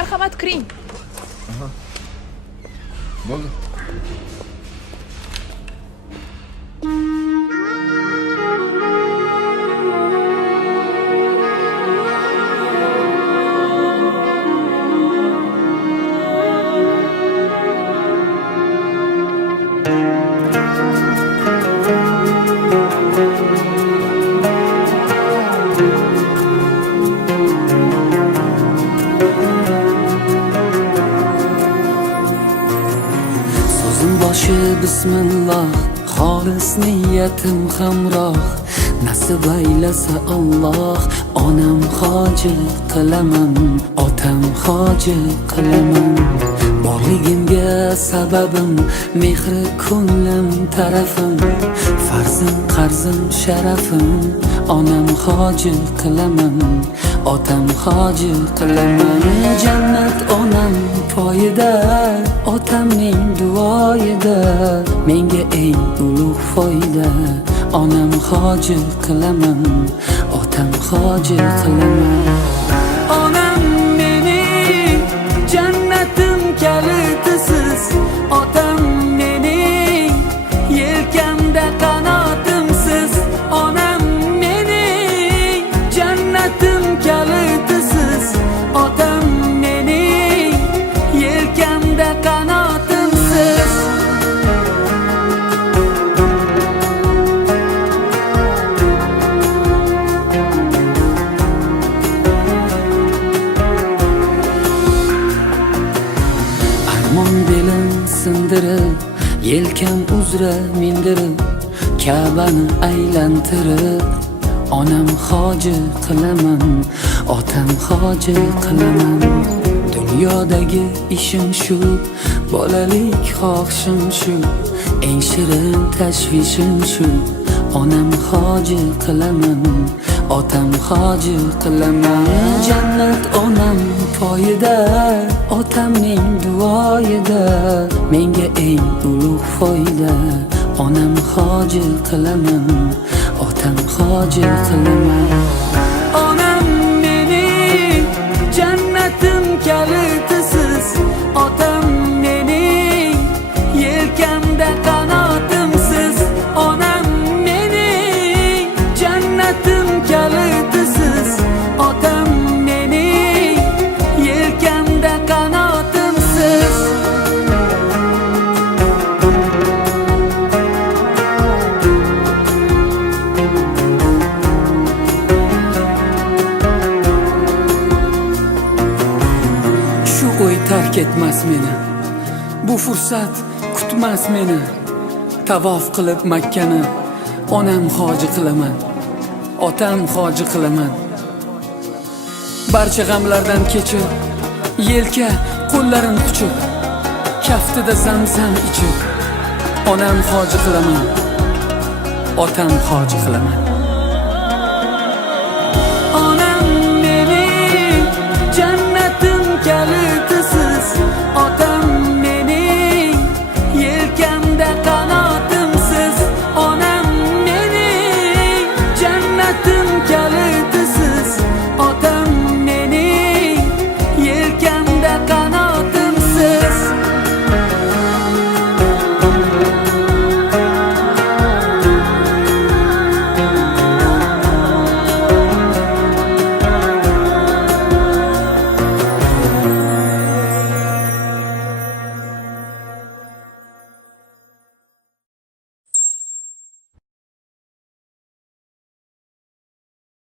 Marhamat, kiring. Bo'ldi. So'zim boshi bismillah, xolis niyatim hamroh. Nasib aylasa Alloh, onam hoji qilaman, otam hoji qilaman. Borligimga sababim, mehri ko'nglim tarafim, farzim qarzim sharafim. Onam hoji qilaman, otam hoji qilaman. Jannat onam poyida, otamning duoyida, menga eng ulug' foyda. Onam hoji qilaman, otam hoji qilaman. Onam mening jannatim kalitisiz, otam mening yelkamda qanotimsiz. Onam mening jannatim kalitisiz, otam mening yelkamda qanotimsiz. Armon belim sindirib, yelkam uzra mindirib, Ka'bani aylantirib, onam hoji qilaman, otam hoji qilaman. Dunyodagi ishim shu, bolalik xohishim shu, eng shirin tashvishim shu. Onam hoji qilaman, otam hoji qilaman. Jannat onam poyida, otamning duoyida, menga eng ulug' foyda. Onam hoji qilaman, otam hoji qilaman. Onam mening jannatim kalitisiz, otam mening yelkamda qanotimsiz. Onam mening jannatim kalitisiz, otam mening yelkamda qanotimsiz. Shu o'y tark etmas meni, bu fursat kutmas meni. Tavof qilib Makkani, onam hoji qilaman, otam hoji qilaman. Barcha g'amlardan kechib, yelka qo'llarim quchib, kaftida zamzam ichib, onam hoji qilaman, otam hoji qilaman.